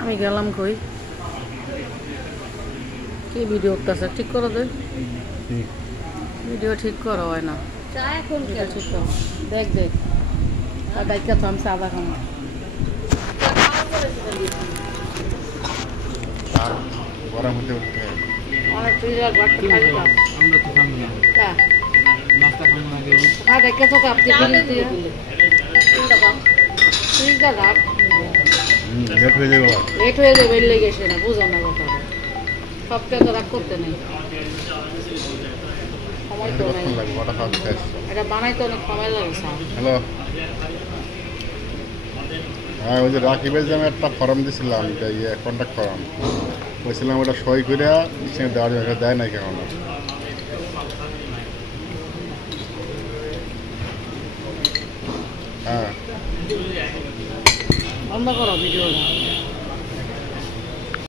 আমি গেলাম কই কি ভিডিও করতেছে ঠিক করো দে ভিডিও ঠিক করা হয় না চা এখন ঠিক করো দেখ দেখ আর দায়িত্ব তো আমি চা খাবো গরম হতে উঠতে অনেক ফ্রিজার বাড়তে খাই না আমরা তো খাবো না চা নাস্তা খাবো না কেউ হ্যাঁ দেখে তো কাপকে ফ্রিজ দিয়ে ফ্রিজটা রাখ লেট হয়ে যাবে লেট হয়ে যাবে লেগে গেছে না বুঝো না কথা সবটা তো রাগ করতে নেই সময় তো নাই লাগবে ওটা খাওয়া শেষ এটা বানাইতে অনেক সময় লাগে স্যার হ্যালো হ্যাঁ ওই যে রাকিবের যে আমি একটা ফর্ম দিয়েছিলাম কন্ট্যাক্ট ফর্ম বলছিলাম ওটা সই করে সঙ্গে দেওয়ার জন্য দেয় নাই কেন হ্যাঁ বন্ধ করো ভিডিওটা